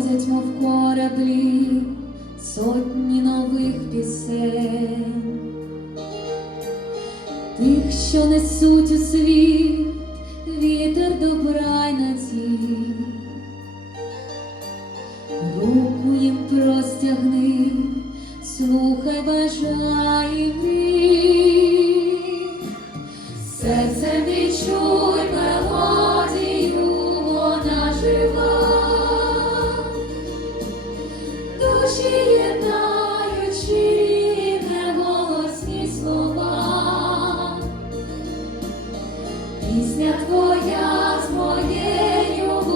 бродять, мов кораблі, сотні нових пісень, тих, що несуть у світ вітер добра й надій. Руку їм простягни, слухай, бажай і мрій. Серцем відчуй мелодію, вона жива, душі єднаючи, неголосні слова. Пісня твоя з моєю в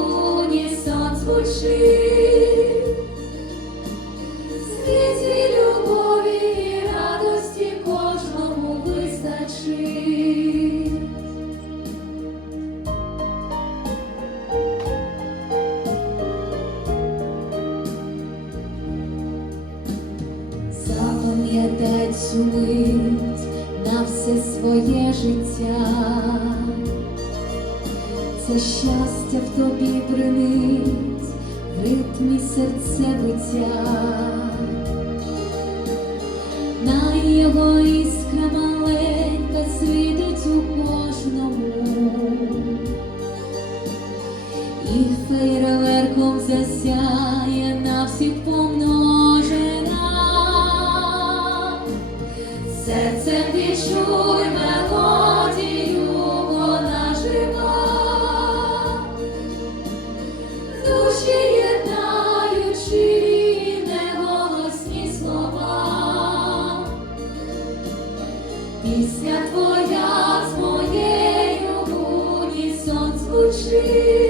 унісон звучить. Світі любові і радості кожному вистачить. Запам'ятай цю мить на все своє життя. Це щастя в тобі бринить в ритмі серцебиття. На його іскра маленька світить у кожному, і фейерверком засяє на всіх помножена. Серцем відчуй мелодію, вона жива, душі єднаючи, неголосні слова. Пісня твоя з моєю в унісон звучить.